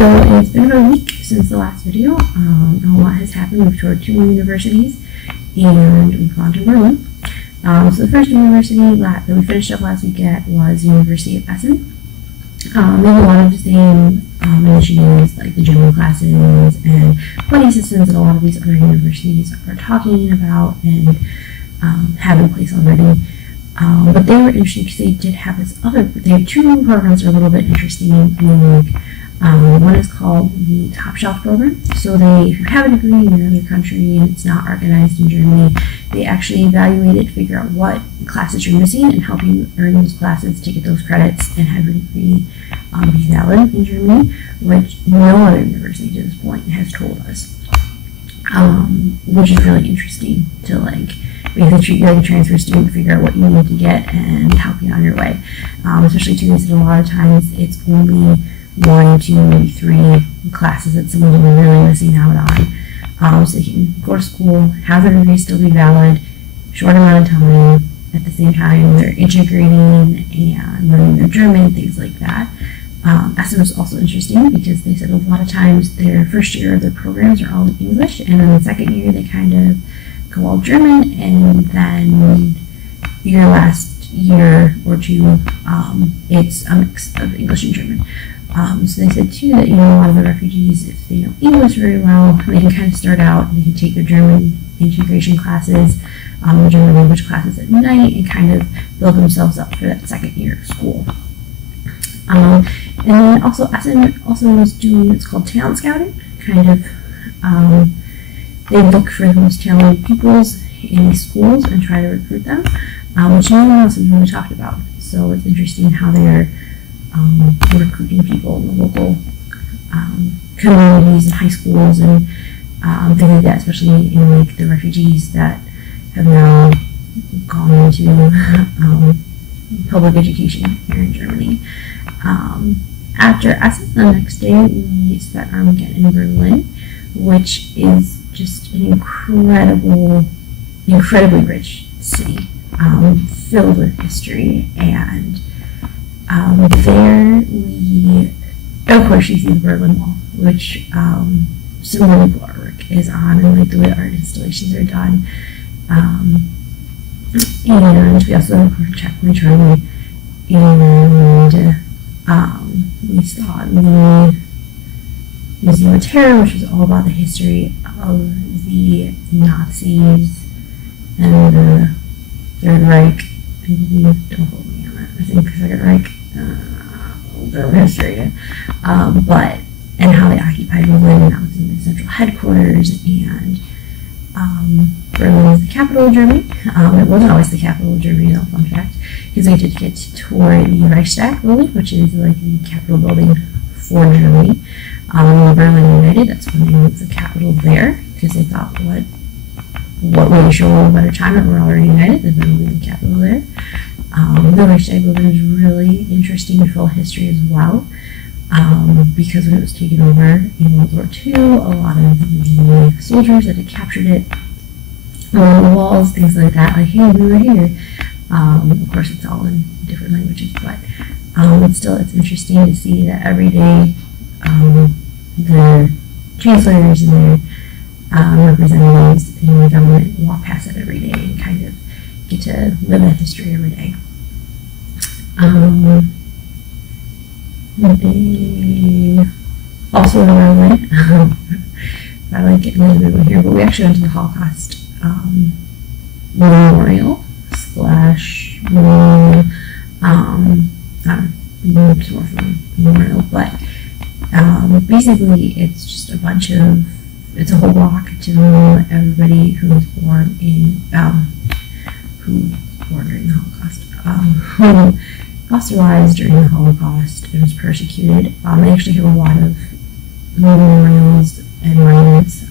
So it's been about a week since the last video. A lot has happened. We've toured 2 more universities and we've gone to Berlin. So the first university that we finished up last week at was the University of Essen. We have a lot of the same initiatives like the German classes and buddy systems that a lot of these other universities are talking about and have in place already. But they were interesting because they did have they have 2 programs that are a little bit interesting and unique. One is called the Top Shelf program. So if you have a degree in another country and it's not recognized in Germany, they actually evaluate it to figure out what classes you're missing and help you earn those classes to get those credits and have your degree be valid in Germany, which no other university to this point has told us, which is really interesting to basically treat you like a transfer student to figure out what you need to get and help you on your way. Especially too, because a lot of times it's only 1, 2, maybe 3 classes that someone's really missing out on. So they can go to school, have their degree still be valid, short amount of time. At the same time, they're integrating and learning their German, things like that. Essen was also interesting because they said a lot of times their first year of their programs are all in English, and then the second year they kind of go all German, and then your last year or 2, it's a mix of English and German. So they said too that a lot of the refugees, if they know English very well, they can kind of start out and they can take their German integration classes, the German language classes at night, and kind of build themselves up for that second year of school. And then also Essen was doing what's called talent scouting, they look for the most talented pupils in these schools and try to recruit them, which no one else has really talked about. So it's interesting how they're recruiting people in the local communities and high schools and things like that, especially in the refugees that have now gone into public education here in Germany. After Essen, the next day we spent our weekend in Berlin, which is just an incredibly rich city, filled with history. And there of course you see the Berlin Wall, which some really cool artwork is on, and the way art installations are done. And we also, of course, Checkpoint Charlie, and we saw the Museum of Terror, which was all about the history of the Nazis and the Third Reich. I believe, don't hold me on that. I think the Second Reich, German history, and how they occupied Berlin, and that was in the central headquarters, and Berlin is the capital of Germany. It wasn't always the capital of Germany, though, fun fact, because we did get to tour the Reichstag building, which is the capital building for Germany. When Berlin United, that's when they moved the capital there, because they thought, what way to show a better time that we're already united than moving the capital there. The Reichstag building is really interesting and full of history as well, because when it was taken over in World War II, a lot of the soldiers that had captured it on the walls, things like that, hey, we were here. Of course, it's all in different languages, but it's interesting to see that every day the chancellors and their representatives in the government walk past it every day and kind of get to live that history every day. They also in Berlin, I like getting into the one here, but we actually went to the Holocaust memorial / memorial, but basically it's just it's a whole block to everybody who was born during the Holocaust, who lost their lives during the Holocaust and was persecuted. They actually have a lot of memorials and monuments.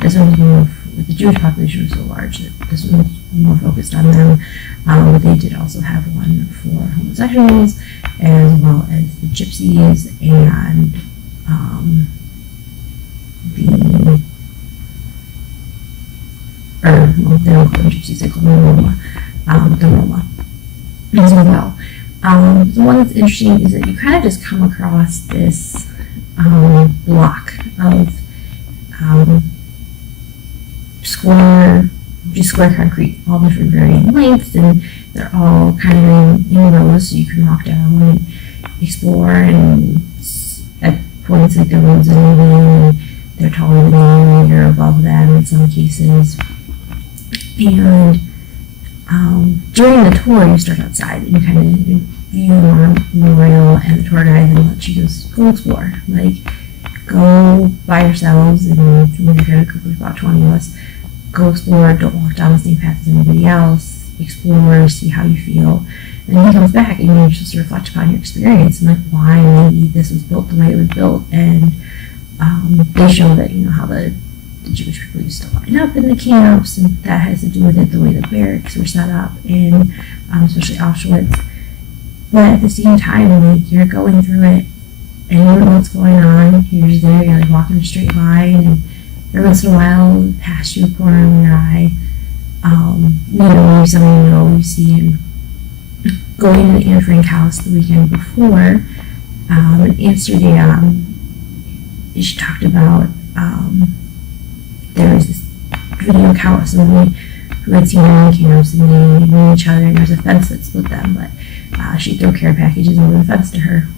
This one was more, the Jewish population was so large that this one was more focused on them. But they did also have one for homosexuals, as well as the gypsies and they don't call them gypsies, they call them Roma, the Roma as well. The one that's interesting is that you kind of just come across this block of square concrete, all different varying lengths, and they're all kind of in rows, so you can walk down and explore, and at points like the roads and they're taller than you, and you're above them in some cases. And during the tour, you start outside and you kind of view the memorial, and the tour guide then lets you just go explore. Like, go by yourselves, and we've got a group of about 20 of us. Go explore, don't walk down the same path as anybody else, explore, see how you feel. And then he comes back and you're supposed to reflect upon your experience and like why maybe this was built the way it was built. And they show that, how the Jewish people used to line up in the camps, and that has to do with it, the way the barracks were set up, and especially Auschwitz. But at the same time, like, you're going through it and you don't know what's going on. You're just there, you're like walking a straight line, and every once in a while, pass you a corner of your eye. Maybe somebody you see him going to the Anne Frank house the weekend before in Amsterdam. She talked about there was this video account of somebody who had seen her in camps, and they knew each other, and there was a fence that split them, but she'd throw care packages over the fence to her.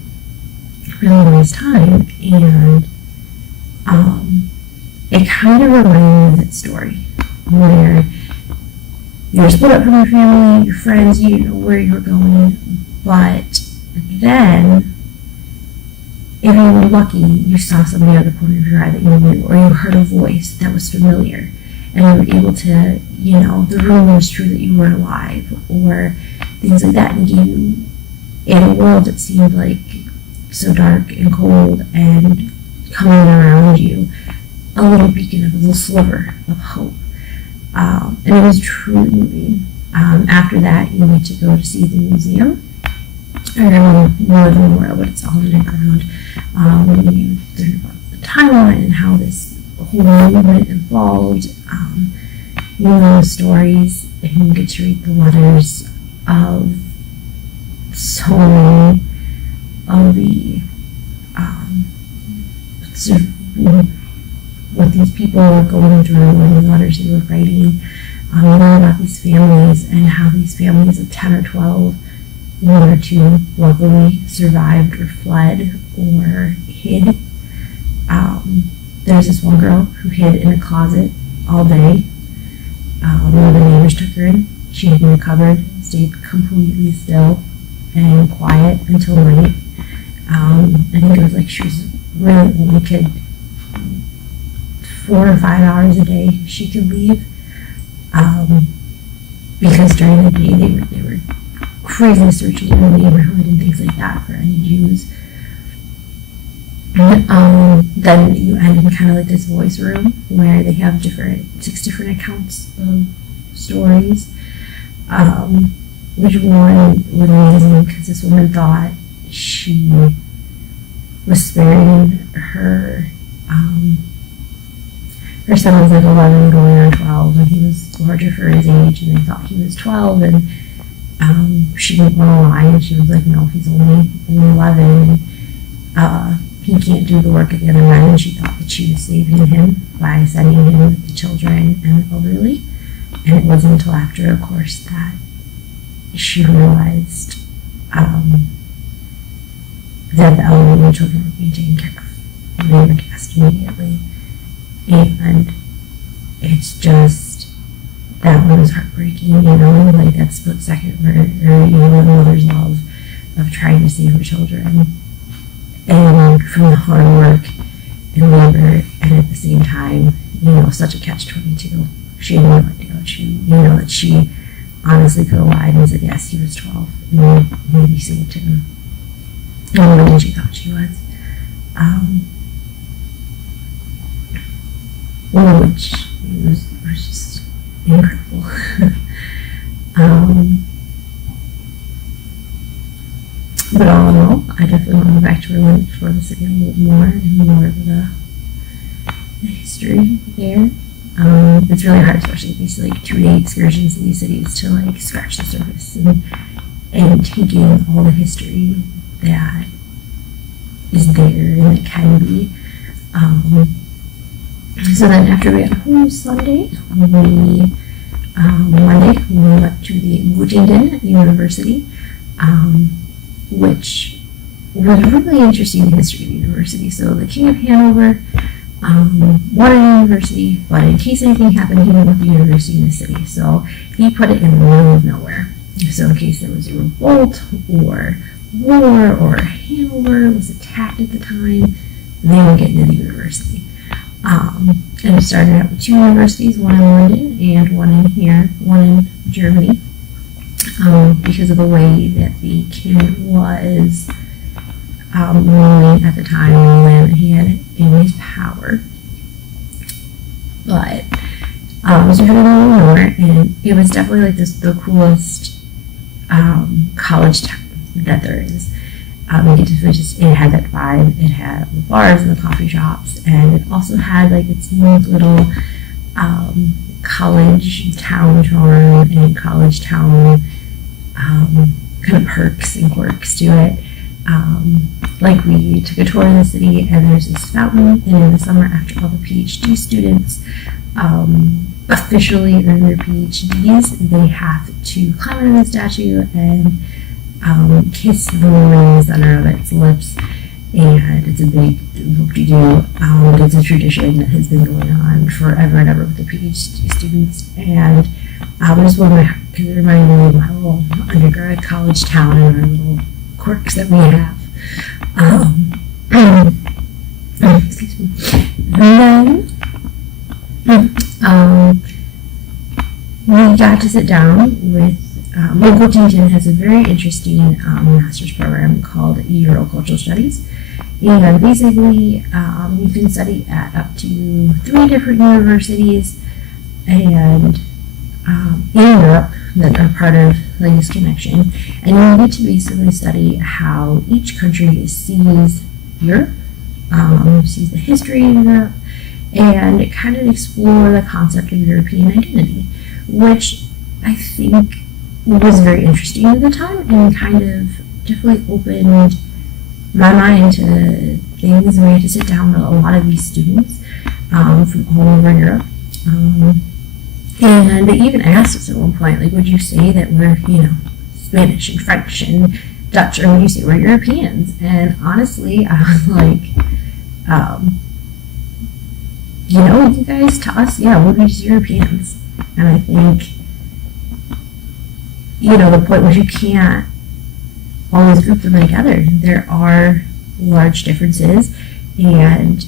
Really nice time, and it kind of reminded me of that story where you're split up from your family, your friends, you didn't know where you were going, but then, if you were lucky, you saw somebody out of the corner of your eye that you knew, or you heard a voice that was familiar, and you were able to, the rumor was true that you were alive, or things like that, and gave you, in a world that seemed like so dark and cold and coming around you, a little beacon, of a little sliver of hope. And it was truly moving. After that, you need to go to see the museum, or more of the memorial, but it's all underground. You learn about the timeline and how this whole movement evolved. You know the stories, and you get to read the letters of so many of the sort of what these people were going through, and the letters they were writing. You learn about these families and how these families of 10 or 12, one or two, luckily survived or fled or hid. There's this one girl who hid in a closet all day. One of the neighbors took her in. She hid in a cupboard, stayed completely still and quiet until night. I think it was like she was really the only kid. 4 or 5 hours a day she could leave, because during the day they were crazy searching in the neighborhood and things like that for any Jews. Then you end in kind of like this voice room where they have 6 different accounts of stories. Which one was amazing because this woman thought she was sparing her son was like 11 going on 12, and he was larger for his age, and they thought he was 12, and she didn't want to lie, and she was like, no, he's only 11, and he can't do the work of the other men, and she thought that she was saving him by sending him with the children and the elderly. And it wasn't until after, of course, that she realized that the elderly and children were being taken care of, and they were gassed immediately. And it's just, that one was heartbreaking, like that split second where, the mother's love of trying to save her children, and from the hard work and labor, and at the same time, such a catch-22. She had no idea what that she honestly could have lied and said, yes, he was 12, and maybe saved him more than she thought she was. Which was just incredible. But all in all, I definitely want to go back to Berlin, explore the city a little more, and more of the history there. It's really hard, especially with these 2-day excursions to these cities, to scratch the surface and take in all the history that is there and that can be. So then after we got home Sunday, Monday we went to the Gottingen University, which was really interesting, the history of the university. So the King of Hanover wanted a university, but in case anything happened, he didn't want the university in the city. So he put it in the middle of nowhere. So in case there was a revolt or war or Hanover was attacked at the time, they would get into the university. And it started out with 2 universities, one in London and one in Germany, because of the way that the king was ruling at the time, and he had in his power. But it was really nowhere, and it was definitely like the coolest college town that there is. It had that vibe. It had the bars and the coffee shops, and it also had like its own little college town charm and college town kind of perks and quirks to it. Like we took a tour of the city, and there's this fountain, and in the summer after all the PhD students officially earn their PhDs, they have to climb into the statue and kiss the rings that are on its lips, and it's a big whoop-de-doo. It's a tradition that has been going on forever and ever with the PhD students, and it was one of my, because it reminded me of my little undergrad college town and our little quirks that we have. Excuse me. And then we got to sit down with Gottingen has a very interesting master's program called Eurocultural Studies, and basically you can study at up to 3 different universities and in Europe that are part of like this connection, and you get to basically study how each country sees Europe, sees the history of Europe, and kind of explore the concept of European identity, which I think was very interesting at the time and kind of definitely opened my mind to things. We had to sit down with a lot of these students from all over Europe. And they even asked us at one point, like, would you say that we're, Spanish and French and Dutch, or would you say we're Europeans? And honestly, I was like, you guys, to us, yeah, we're just Europeans. And I think, the point where you can't always group them together. There are large differences, and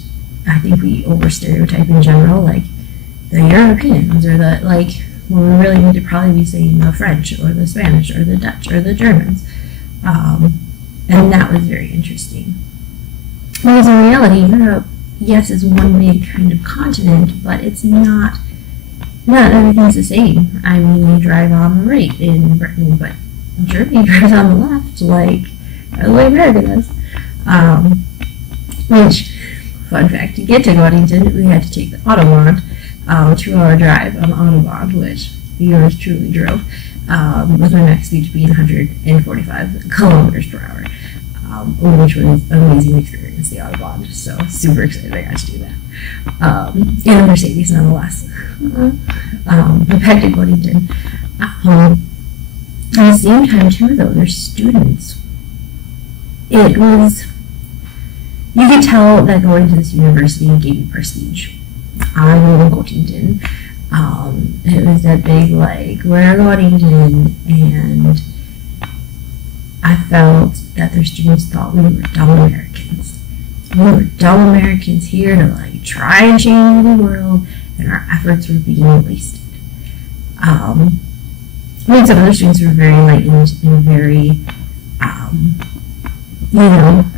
I think we over-stereotype in general, like, the Europeans, or the, when we really need to probably be saying the French, or the Spanish, or the Dutch, or the Germans. And that was very interesting. Because in reality, Europe, yes, is one big kind of continent, but it's not everything's the same. I mean, you drive on the right in Britain, but Germany drives on the left, like the way America does. Which, fun fact, to get to Gottingen, we had to take the Autobahn, 2-hour drive on the Autobahn, which yours truly drove, with my max speed being 145 kilometers per hour, which was an amazing experience, the Autobahn. So super excited I got to do that. And a Mercedes nonetheless. But back to Gottingen. At the same time too, though, their students, it was, you could tell that going to this university gave you prestige. I went to Gottingen. It was that big, we're Gottingen, and I felt that their students thought we were dumb Americans. We were dumb Americans here to try and change the world, and our efforts were being wasted. Some other students were very enlightened and very,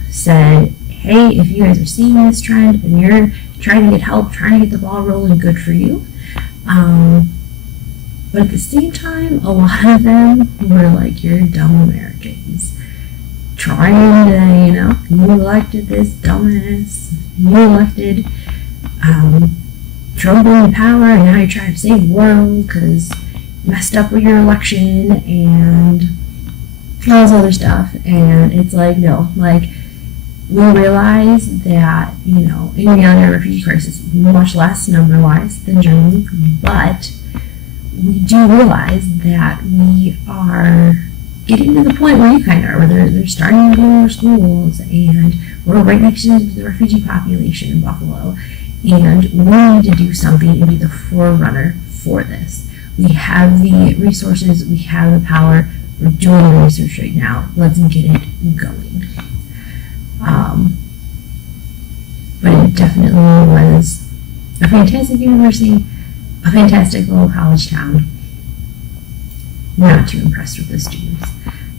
said, hey, if you guys are seeing this trend and you're trying to get help, trying to get the ball rolling, good for you. But at the same time, a lot of them were like, you're dumb Americans. Trying to, you elected this dumbass, you elected Trump in power, and now you're trying to save the world because you messed up with your election and all this other stuff. And it's no, we realize that, you know, in reality, our refugee crisis is much less number-wise than Germany, but we do realize that we are getting to the point where you kind of are, where they're starting to go to our schools, and we're right next to the refugee population in Buffalo, and we need to do something and be the forerunner for this. We have the resources, we have the power, we're doing the research right now, let's get it going. But it definitely was a fantastic university, a fantastic little college town. Not too impressed with the students.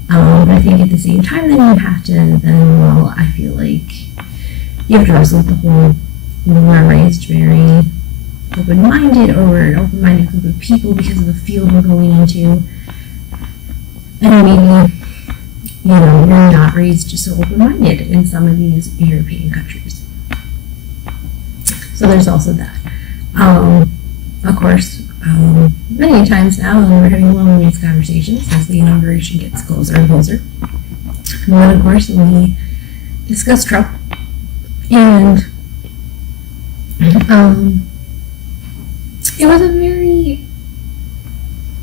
But I think at the same time, then you have to, then, well, I feel like you have to wrestle with the whole, we were raised very open-minded, or we're an open-minded group of people because of the field we're going into. And maybe, you know, you're not raised just so open-minded in some of these European countries. So there's also that. Of course, many times now we're having long these conversations as the inauguration gets closer and closer. And then, of course, we discuss Trump, and it was a very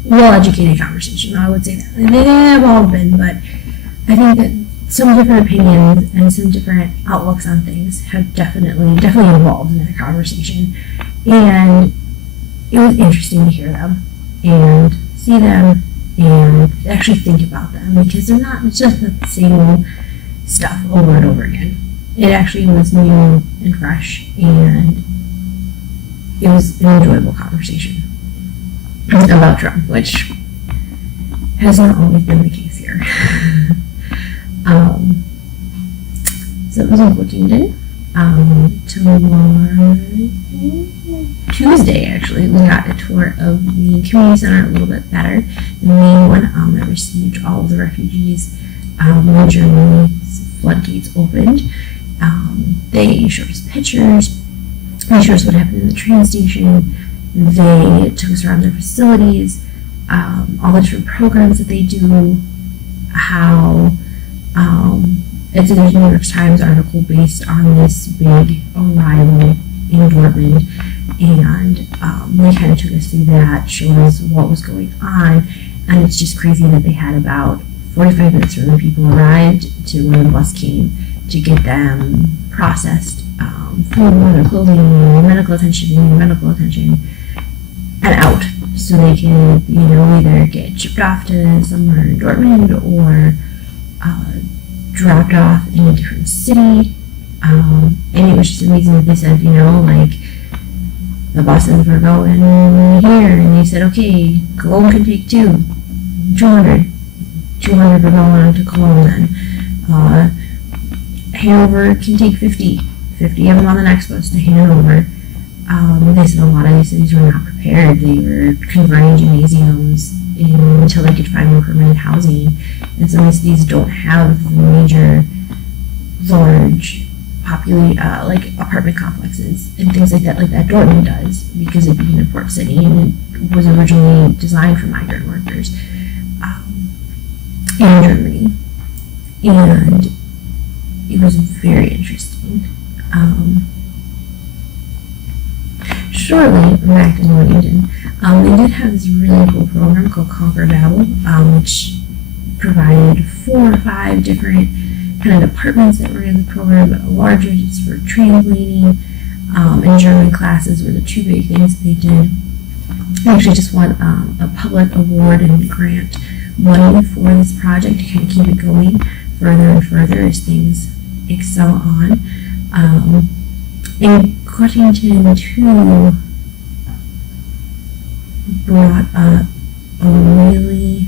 well-educated conversation, I would say that. They have all been, but I think that some different opinions and some different outlooks on things have definitely involved in that conversation. And it was interesting to hear them and see them and actually think about them, because they're not just the same stuff over and over again. It actually was new and fresh, and it was an enjoyable conversation about Trump, which has not always been the case here. So it was in Washington. Tomorrow, Tuesday, actually, we got a tour of the community center a little bit better. The main one that received all of the refugees when Germany's floodgates opened. They showed us pictures. They showed us what happened in the train station. They took us around their facilities, all the different programs that they do, how there's a New York Times article based on this big arrival in Dortmund, and they kind of took us through that, showed us what was going on, and it's just crazy that they had about 45 minutes from when people arrived to when the bus came to get them processed, food, water, clothing, medical attention, and out, so they can, you know, either get shipped off to somewhere in Dortmund or dropped off in a different city. And it was just amazing that they said, you know, like, the buses were going here, and they said, okay, Cologne can take 200 were going on to Cologne then. Hanover can take 50 of them on the next bus to Hanover. They said a lot of these cities were not prepared. They were converting gymnasiums until they could find more permanent housing. And some of these cities don't have the major, large, like apartment complexes and things like that Dortmund does, because it being a port city and it was originally designed for migrant workers in Germany. And it was very interesting. Shortly back in Washington, they did have this really cool program called Conquer Babel, which provided 4 or 5 different kind of departments that were in the program, but larger just for translating, and German classes were the 2 big things that they did. They actually just won a public award and grant money for this project to kind of keep it going further and further as things excel on. And Washington, too, brought up a really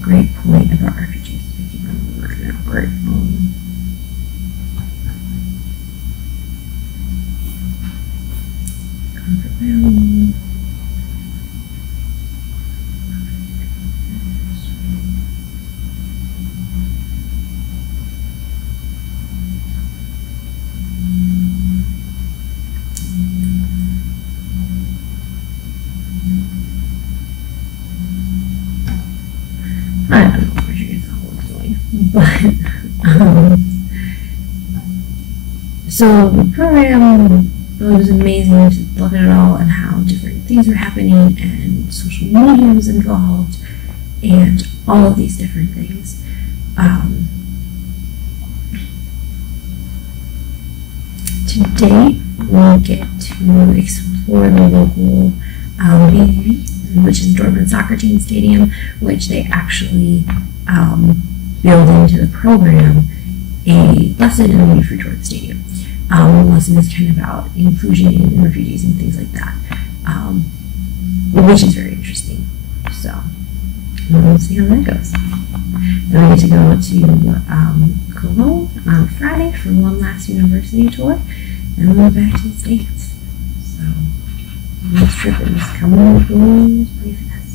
great point about refugees. I can't remember right now, right? Comfort Valley. I don't know where she gets all So the program really was amazing to look at it all and how different things were happening and social media was involved and all of these different things. Today we'll get to explore the local BVB, which is Dortmund Soccer Team Stadium, which they actually build into the program a lesson in the Need for Torts Stadium. The lesson is kind of about inclusion and refugees and things like that, which is very interesting. So we'll see how that goes. Then we get to go to Cologne on Friday for one last university tour, and then we're back to the States. So this trip is coming and going pretty fast.